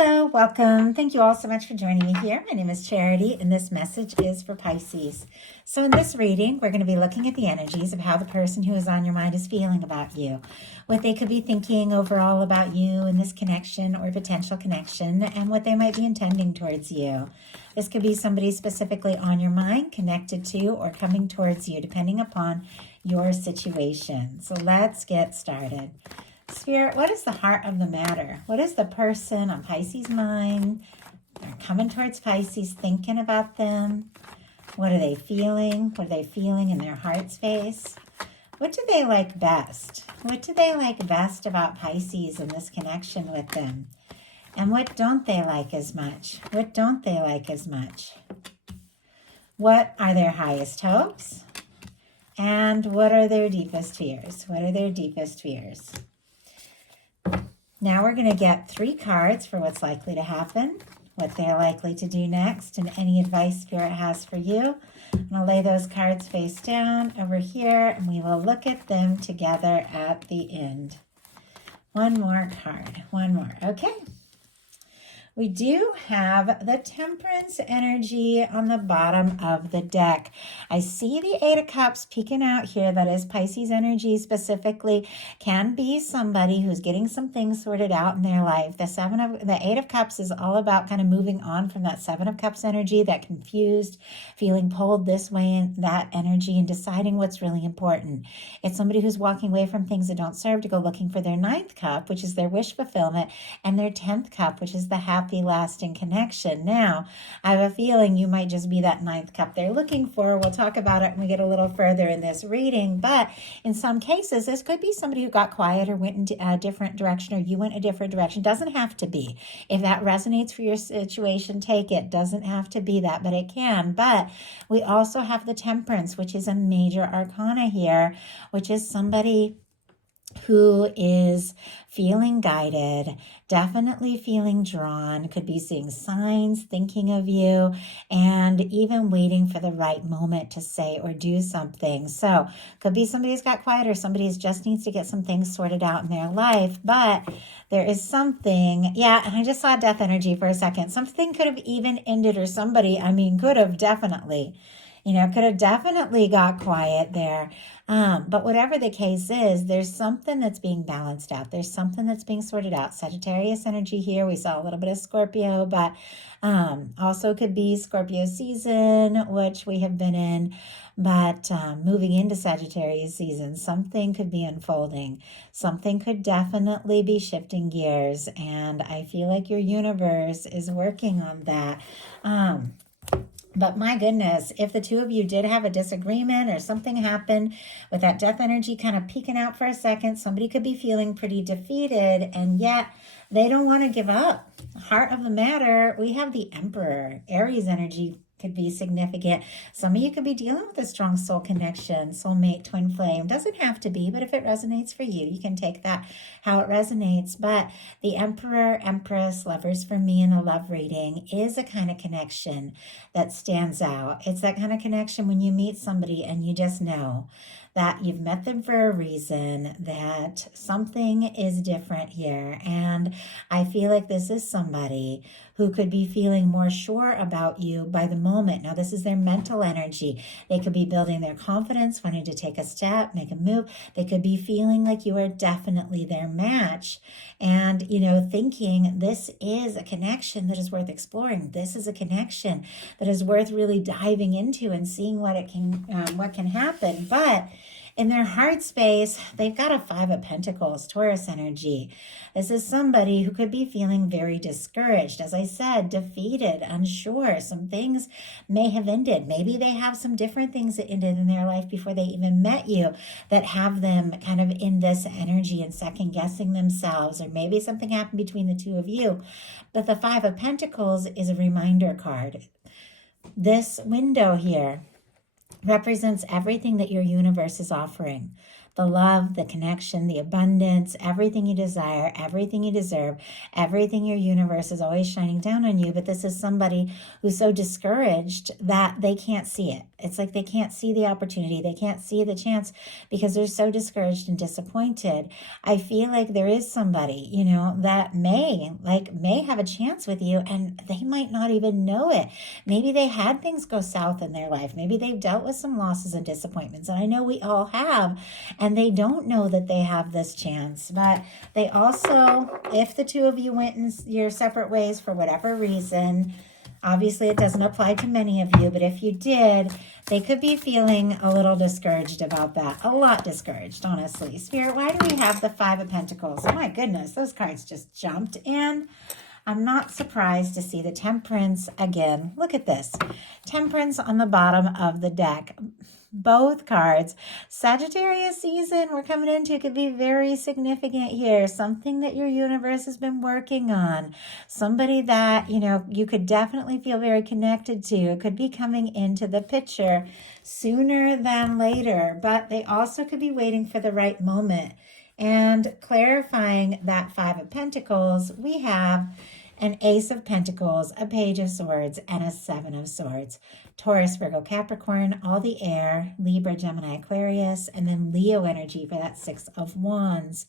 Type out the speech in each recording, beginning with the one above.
Hello, welcome. Thank you all so much for joining me here. My name is Charity, and this message is for Pisces. So in this reading, we're going to be looking at the energies of how the person who is on your mind is feeling about you, what they could be thinking overall about you and this connection or potential connection, and what they might be intending towards you. This could be somebody specifically on your mind, connected to, or coming towards you, depending upon your situation. So let's get started. Spirit, what is the heart of the matter? What is the person on Pisces' mind? They're coming towards Pisces, thinking about them. What are they feeling? What are they feeling in their heart space? What do they like best? What do they like best about Pisces and this connection with them? And what don't they like as much? What don't they like as much? What are their highest hopes? And what are their deepest fears? What are their deepest fears? Now we're going to get 3 cards for what's likely to happen, what they're likely to do next, and any advice Spirit has for you. I'm going to lay those cards face down over here, and we will look at them together at the end. One more card. One more. Okay. We do have the Temperance energy on the bottom of the deck. I see the 8 of Cups peeking out here. That is Pisces energy specifically. Can be somebody who's getting some things sorted out in their life. The 8 of Cups is all about kind of moving on from that 7 of Cups energy, that confused, feeling pulled this way in that energy, and deciding what's really important. It's somebody who's walking away from things that don't serve to go looking for their 9th cup, which is their wish fulfillment, and their 10th cup, which is the happy lasting connection. Now, I have a feeling you might just be that 9th cup they're looking for. We'll talk about it when we get a little further in this reading, but in some cases, this could be somebody who got quiet or went in a different direction, or you went a different direction. Doesn't have to be. If that resonates for your situation, take it. Doesn't have to be that, but it can. But we also have the Temperance, which is a major arcana here, which is somebody who is feeling guided, definitely feeling drawn, could be seeing signs, thinking of you, and even waiting for the right moment to say or do something. So could be somebody who's got quiet, or somebody who just needs to get some things sorted out in their life. But there is something, and I just saw death energy for a second. Something could have even ended, or somebody, could have definitely got quiet there. But whatever the case is, there's something that's being balanced out. There's something that's being sorted out. Sagittarius energy here. We saw a little bit of Scorpio, but also could be Scorpio season, which we have been in. But moving into Sagittarius season, something could be unfolding. Something could definitely be shifting gears. And I feel like your universe is working on that. But my goodness, if the two of you did have a disagreement or something happened with that death energy kind of peeking out for a second, somebody could be feeling pretty defeated, and yet they don't want to give up. Heart of the matter, we have the Emperor. Aries energy could be significant. Some of you could be dealing with a strong soul connection, soulmate, twin flame. Doesn't have to be, but if it resonates for you, you can take that how it resonates. But the Emperor, Empress, Lovers for me in a love reading is a kind of connection that stands out. It's that kind of connection when you meet somebody and you just know that you've met them for a reason, that something is different here. And I feel like this is somebody who could be feeling more sure about you by the moment. Now, this is their mental energy. They could be building their confidence, wanting to take a step, make a move. They could be feeling like you are definitely their match, and, thinking this is a connection that is worth exploring. This is a connection that is worth really diving into and seeing what can happen. But in their heart space, they've got a 5 of Pentacles, Taurus energy. This is somebody who could be feeling very discouraged. As I said, defeated, unsure. Some things may have ended. Maybe they have some different things that ended in their life before they even met you that have them kind of in this energy and second guessing themselves. Or maybe something happened between the two of you. But the 5 of Pentacles is a reminder card. This window here represents everything that your universe is offering. the love, the connection, the abundance, everything you desire, everything you deserve, everything your universe is always shining down on you. But this is somebody who's so discouraged that they can't see it. It's like they can't see the opportunity. They can't see the chance because they're so discouraged and disappointed. I feel like there is somebody, that may have a chance with you and they might not even know it. Maybe they had things go south in their life. Maybe they've dealt with some losses and disappointments. And I know we all have, and they don't know that they have this chance. But they also, if the two of you went in your separate ways for whatever reason, obviously it doesn't apply to many of you, but if you did, they could be feeling a little discouraged about that. A lot discouraged, honestly. Spirit, why do we have the Five of Pentacles? Oh my goodness, those cards just jumped in. I'm not surprised to see the Temperance again. Look at this. Temperance on the bottom of the deck. Both cards. Sagittarius season we're coming into could be very significant here. Something that your universe has been working on. Somebody that, you could definitely feel very connected to. It could be coming into the picture sooner than later. But they also could be waiting for the right moment. And clarifying that Five of Pentacles, we have an Ace of Pentacles, a Page of Swords, and a Seven of Swords. Taurus, Virgo, Capricorn, all the air, Libra, Gemini, Aquarius, and then Leo energy for that Six of Wands.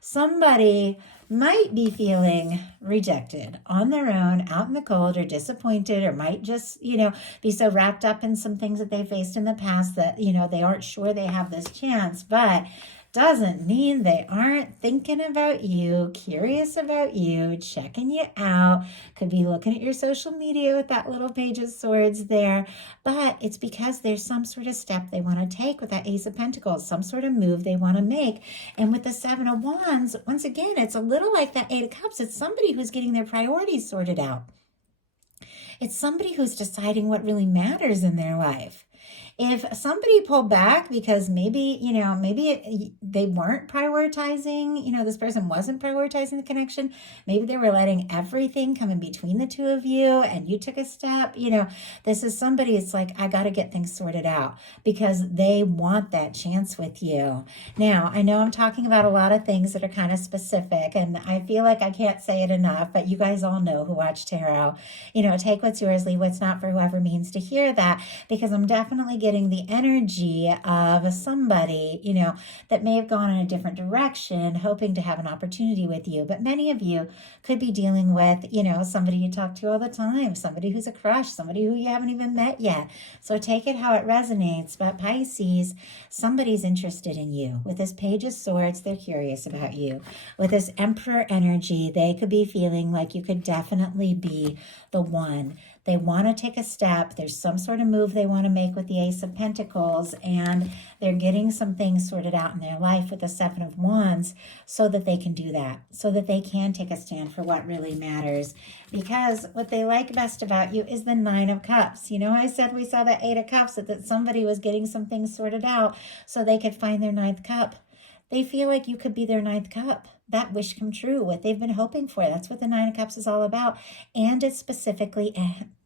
Somebody might be feeling rejected on their own, out in the cold, or disappointed, or might just, be so wrapped up in some things that they faced in the past that, they aren't sure they have this chance. But doesn't mean they aren't thinking about you, curious about you, checking you out. Could be looking at your social media with that little Page of Swords there. But it's because there's some sort of step they want to take with that Ace of Pentacles, some sort of move they want to make. And with the Seven of Wands, once again, it's a little like that Eight of Cups. It's somebody who's getting their priorities sorted out. It's somebody who's deciding what really matters in their life. If somebody pulled back because maybe they weren't prioritizing, this person wasn't prioritizing the connection, maybe they were letting everything come in between the two of you and you took a step, this is somebody, it's like, I got to get things sorted out because they want that chance with you. Now, I know I'm talking about a lot of things that are kind of specific and I feel like I can't say it enough, but you guys all know who watch tarot, take what's yours, leave what's not for whoever means to hear that, because I'm definitely getting the energy of somebody, that may have gone in a different direction, hoping to have an opportunity with you. But many of you could be dealing with, somebody you talk to all the time, somebody who's a crush, somebody who you haven't even met yet. So take it how it resonates. But Pisces, somebody's interested in you. With this Page of Swords, they're curious about you. With this Emperor energy, they could be feeling like you could definitely be the one. They want to take a step. There's some sort of move they want to make with the Ace of Pentacles, and they're getting some things sorted out in their life with the Seven of Wands so that they can do that, so that they can take a stand for what really matters. Because what they like best about you is the Nine of Cups. I said we saw that Eight of Cups, that somebody was getting some things sorted out so they could find their ninth cup. They feel like you could be their ninth cup. That wish come true, what they've been hoping for. That's what the Nine of Cups is all about. And it's specifically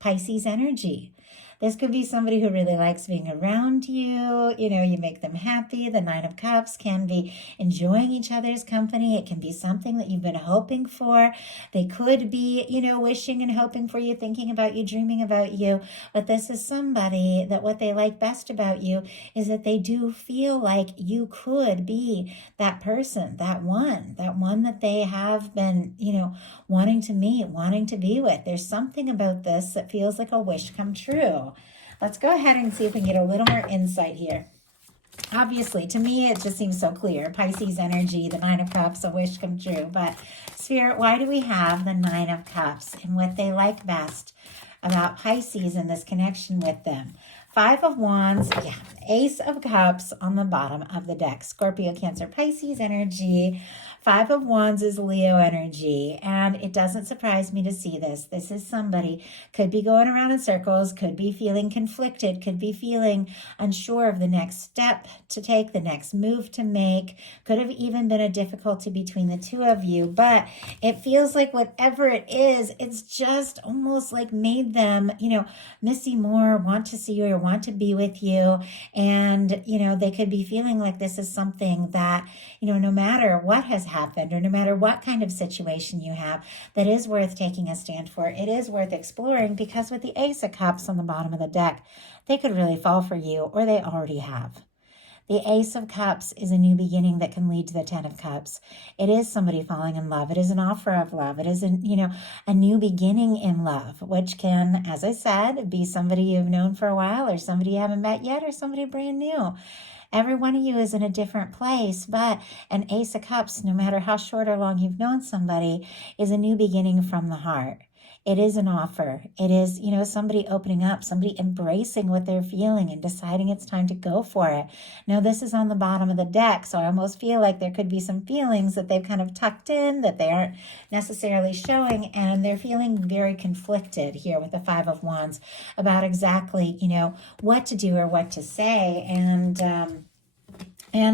Pisces energy. This could be somebody who really likes being around you. You make them happy. The Nine of Cups can be enjoying each other's company. It can be something that you've been hoping for. They could be, wishing and hoping for you, thinking about you, dreaming about you. But this is somebody that what they like best about you is that they do feel like you could be that person, that one that they have been, wanting to meet, wanting to be with. There's something about this that feels like a wish come true. Let's go ahead and see if we can get a little more insight here. Obviously, to me, it just seems so clear. Pisces energy, the Nine of Cups, a wish come true. But Spirit, why do we have the Nine of Cups and what they like best about Pisces and this connection with them? Five of Wands, Ace of Cups on the bottom of the deck. Scorpio, Cancer, Pisces energy. Five of Wands is Leo energy, and it doesn't surprise me to see this. This is somebody could be going around in circles, could be feeling conflicted, could be feeling unsure of the next step to take, the next move to make, could have even been a difficulty between the two of you, but it feels like whatever it is, it's just almost like made them, miss you more, want to see you or want to be with you. And, they could be feeling like this is something that, no matter what has happened or no matter what kind of situation you have, that is worth taking a stand for. It is worth exploring, because with the Ace of Cups on the bottom of the deck, they could really fall for you, or they already have. The Ace of Cups is a new beginning that can lead to the Ten of Cups. It is somebody falling in love. It is an offer of love. It is, a new beginning in love, which can, as I said, be somebody you've known for a while, or somebody you haven't met yet, or somebody brand new. Every one of you is in a different place, but an Ace of Cups, no matter how short or long you've known somebody, is a new beginning from the heart. It is an offer. It is, somebody opening up, somebody embracing what they're feeling and deciding it's time to go for it. Now, this is on the bottom of the deck, so I almost feel like there could be some feelings that they've kind of tucked in that they aren't necessarily showing, and they're feeling very conflicted here with the Five of Wands about exactly, what to do or what to say, and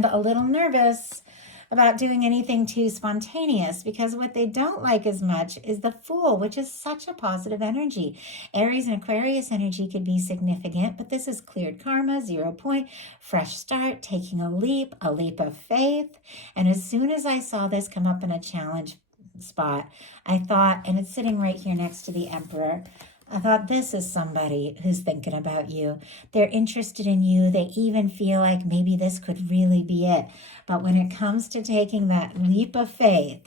a little nervous about doing anything too spontaneous, because what they don't like as much is the Fool, which is such a positive energy. Aries and Aquarius energy could be significant, but this is cleared karma, 0 point, fresh start, taking a leap of faith. And as soon as I saw this come up in a challenge spot, I thought, and it's sitting right here next to the Emperor, I thought, this is somebody who's thinking about you. They're interested in you. They even feel like maybe this could really be it. But when it comes to taking that leap of faith,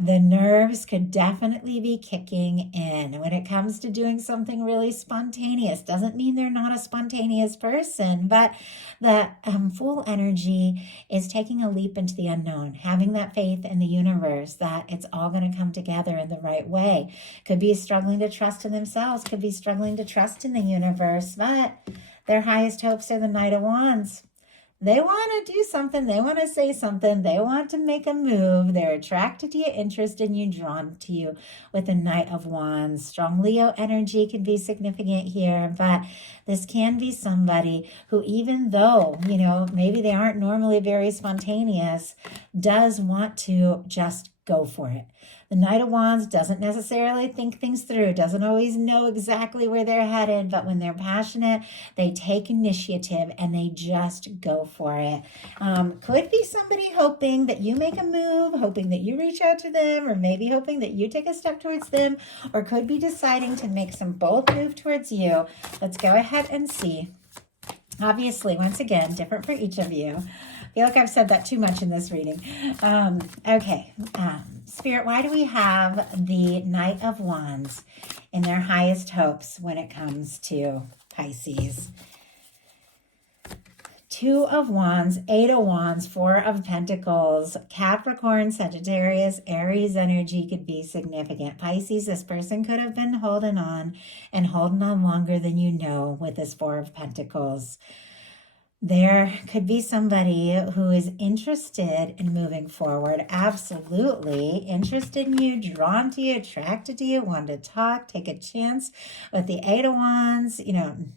the nerves could definitely be kicking in. When it comes to doing something really spontaneous, doesn't mean they're not a spontaneous person, but the Fool energy is taking a leap into the unknown, having that faith in the universe that it's all going to come together in the right way. Could be struggling to trust in themselves, could be struggling to trust in the universe, but their highest hopes are the Knight of Wands. They want to do something. They want to say something. They want to make a move. They're attracted to you, interested in you, drawn to you with the Knight of Wands. Strong Leo energy can be significant here, but this can be somebody who, even though, maybe they aren't normally very spontaneous, does want to just go for it. The Knight of Wands doesn't necessarily think things through, doesn't always know exactly where they're headed, but when they're passionate, they take initiative and they just go for it. Could be somebody hoping that you make a move, hoping that you reach out to them, or maybe hoping that you take a step towards them, or could be deciding to make some bold move towards you. Let's go ahead and see. Obviously, once again, different for each of you. I feel like I've said that too much in this reading. Okay. Spirit, why do we have the Knight of Wands in their highest hopes when it comes to Pisces? 2 of Wands, 8 of Wands, 4 of Pentacles, Capricorn, Sagittarius, Aries energy could be significant. Pisces, this person could have been holding on longer than you know with this 4 of Pentacles. There could be somebody who is interested in moving forward, absolutely interested in you, drawn to you, attracted to you, want to talk, take a chance with the 8 of Wands,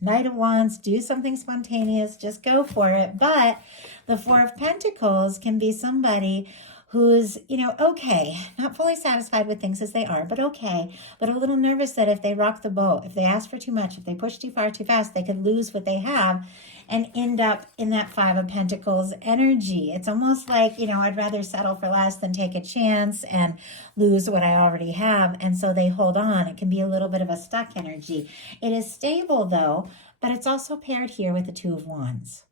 Knight of Wands, do something spontaneous, just go for it. But the 4 of Pentacles can be somebody who's, okay, not fully satisfied with things as they are, but okay, but a little nervous that if they rock the boat, if they ask for too much, if they push too far, too fast, they could lose what they have and end up in that 5 of Pentacles energy. It's almost like, I'd rather settle for less than take a chance and lose what I already have. And so they hold on. It can be a little bit of a stuck energy. It is stable though, but it's also paired here with the 2 of Wands,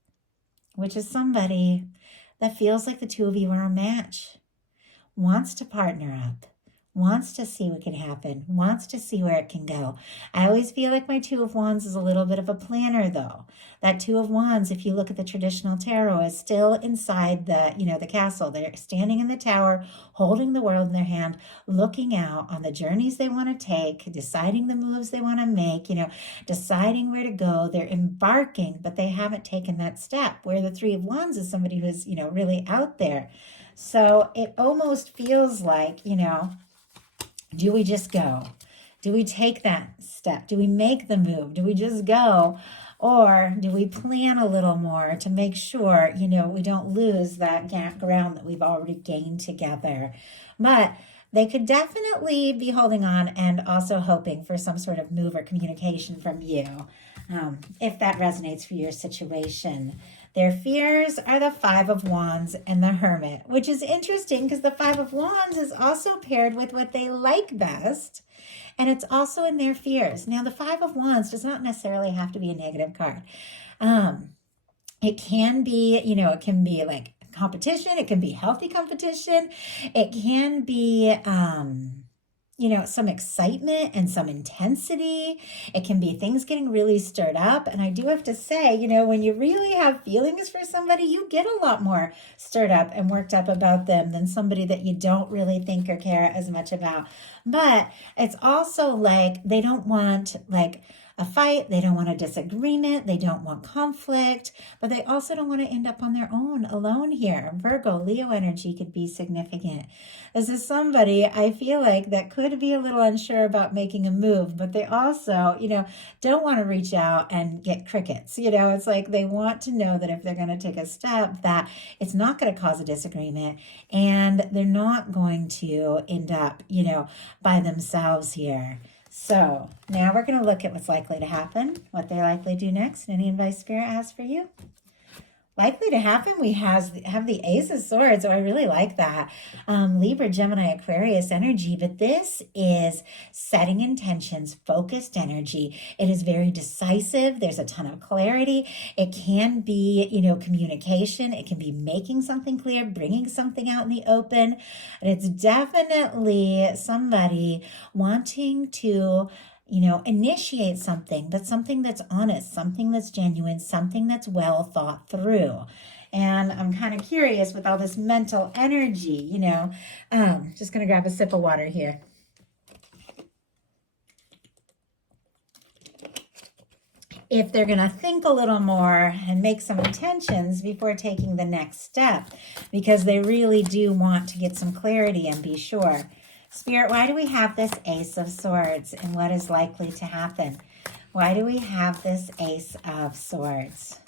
which is somebody that feels like the two of you are a match, wants to partner up, wants to see what can happen, wants to see where it can go. I always feel like my 2 of Wands is a little bit of a planner though. That 2 of Wands, if you look at the traditional tarot, is still inside the, the castle. They're standing in the tower, holding the world in their hand, looking out on the journeys they want to take, deciding the moves they want to make, deciding where to go. They're embarking, but they haven't taken that step. Where the 3 of Wands is somebody who's, really out there. So it almost feels like, do we just go? Do we take that step? Do we make the move? Do we just go? Or do we plan a little more to make sure, we don't lose that ground that we've already gained together? But they could definitely be holding on and also hoping for some sort of move or communication from you, if that resonates for your situation. Their fears are the Five of Wands and the Hermit, which is interesting because the Five of Wands is also paired with what they like best, and it's also in their fears. Now, the Five of Wands does not necessarily have to be a negative card. It can be, it can be like competition. It can be healthy competition. It can be, some excitement and some intensity. It can be things getting really stirred up. And I do have to say, when you really have feelings for somebody, you get a lot more stirred up and worked up about them than somebody that you don't really think or care as much about. But it's also like they don't want a fight. They don't want a disagreement. They don't want conflict, but they also don't want to end up on their own alone here. Virgo, Leo energy could be significant. This is somebody I feel like that could be a little unsure about making a move, but they also, don't want to reach out and get crickets. It's like they want to know that if they're going to take a step, that it's not going to cause a disagreement and they're not going to end up, by themselves here. So now we're going to look at what's likely to happen, what they're likely to do next. Any advice Spirit has for you? Likely to happen, we have the Ace of Swords, so I really like that. Libra, Gemini, Aquarius energy, but this is setting intentions, focused energy. It is very decisive. There's a ton of clarity. It can be, communication. It can be making something clear, bringing something out in the open. And it's definitely somebody wanting to initiate something, but something that's honest, something that's genuine, something that's well thought through. And I'm kind of curious with all this mental energy, just going to grab a sip of water here. If they're going to think a little more and make some intentions before taking the next step, because they really do want to get some clarity and be sure. Spirit, why do we have this Ace of Swords and what is likely to happen? Why do we have this Ace of Swords?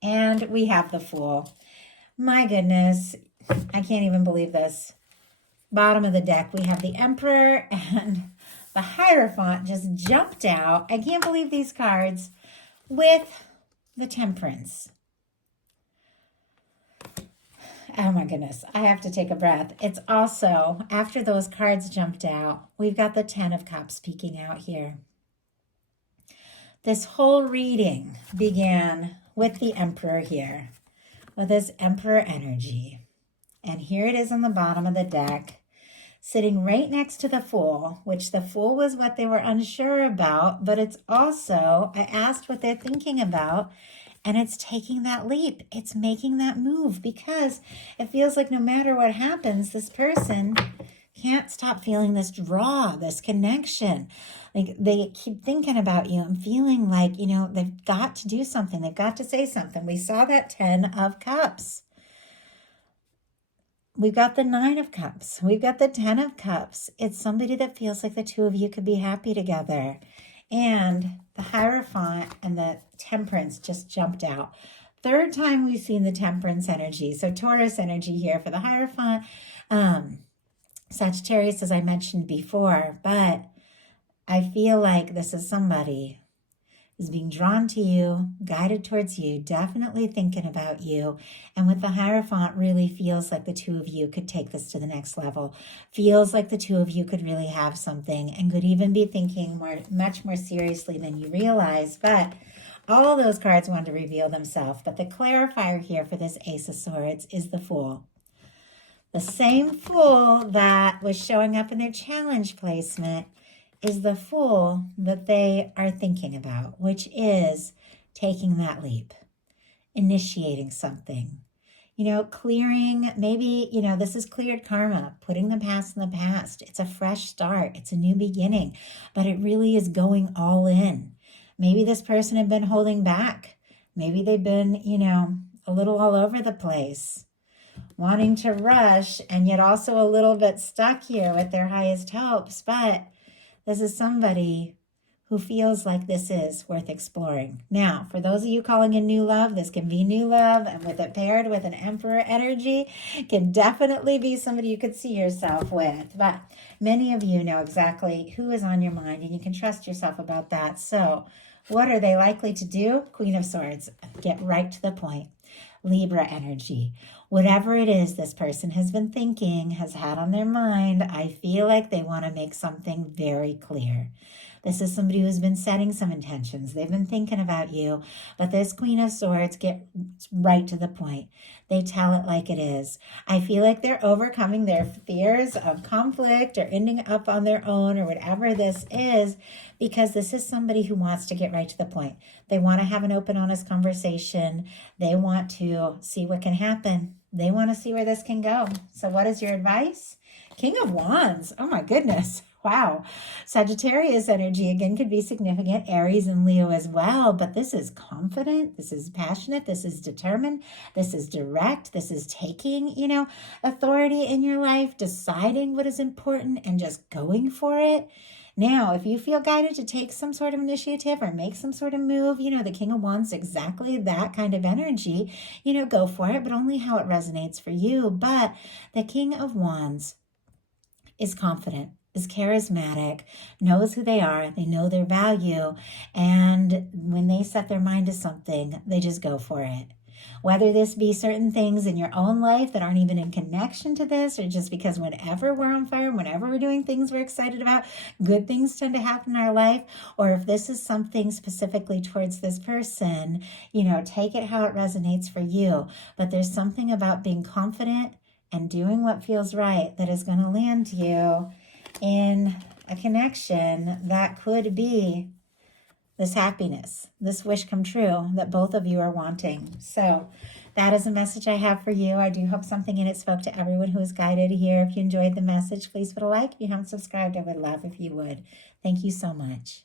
And we have the Fool. My goodness, I can't even believe this. Bottom of the deck, we have the Emperor and the Hierophant just jumped out. I can't believe these cards with the Temperance. Oh my goodness, I have to take a breath. It's also, after those cards jumped out, we've got the Ten of Cups peeking out here. This whole reading began with the Emperor here, with this Emperor energy. And here it is on the bottom of the deck, sitting right next to the Fool, which the Fool was what they were unsure about, but it's also, I asked what they're thinking about, and it's taking that leap. It's making that move because it feels like no matter what happens, this person can't stop feeling this draw, this connection. Like they keep thinking about you and feeling like, they've got to do something. They've got to say something. We saw that 10 of Cups. We've got the 9 of Cups. We've got the 10 of Cups. It's somebody that feels like the two of you could be happy together. And the Hierophant and the Temperance just jumped out. Third time we've seen the Temperance energy. So Taurus energy here for the Hierophant. Sagittarius, as I mentioned before. But I feel like this is somebody who's being drawn to you, guided towards you, definitely thinking about you. And with the Hierophant, really feels like the two of you could take this to the next level. Feels like the two of you could really have something and could even be thinking much more seriously than you realize. But all those cards want to reveal themselves. But the clarifier here for this Ace of Swords is the Fool. The same Fool that was showing up in their challenge placement is the Fool that they are thinking about, which is taking that leap, initiating something, clearing, maybe, this is cleared karma, putting the past in the past. It's a fresh start. It's a new beginning, but it really is going all in. Maybe this person had been holding back. Maybe they've been, a little all over the place. wanting to rush, and yet also a little bit stuck here with their highest hopes. But this is somebody who feels like this is worth exploring. Now, for those of you calling in new love, this can be new love, and with it paired with an Emperor energy, can definitely be somebody you could see yourself with. But many of you know exactly who is on your mind, and you can trust yourself about that. So, what are they likely to do? Queen of Swords, get right to the point. Libra energy. Whatever it is this person has been thinking, has had on their mind, I feel like they want to make something very clear. This is somebody who's been setting some intentions. They've been thinking about you, but this Queen of Swords get right to the point. They tell it like it is. I feel like they're overcoming their fears of conflict or ending up on their own or whatever this is, because this is somebody who wants to get right to the point. They want to have an open, honest conversation. They want to see what can happen. They want to see where this can go. So what is your advice? King of Wands. Oh my goodness. Wow. Sagittarius energy again could be significant. Aries and Leo as well. But this is confident. This is passionate. This is determined. This is direct. This is taking, authority in your life, deciding what is important and just going for it. Now, if you feel guided to take some sort of initiative or make some sort of move, the King of Wands, exactly that kind of energy, go for it, but only how it resonates for you. But the King of Wands is confident, is charismatic, knows who they are, they know their value, and when they set their mind to something, they just go for it. Whether this be certain things in your own life that aren't even in connection to this, or just because whenever we're on fire, whenever we're doing things we're excited about, good things tend to happen in our life, or if this is something specifically towards this person, take it how it resonates for you. But there's something about being confident and doing what feels right that is going to land you in a connection that could be this happiness, this wish come true that both of you are wanting. So that is a message I have for you. I do hope something in it spoke to everyone who is guided here. If you enjoyed the message, please put a like. If you haven't subscribed, I would love if you would. Thank you so much.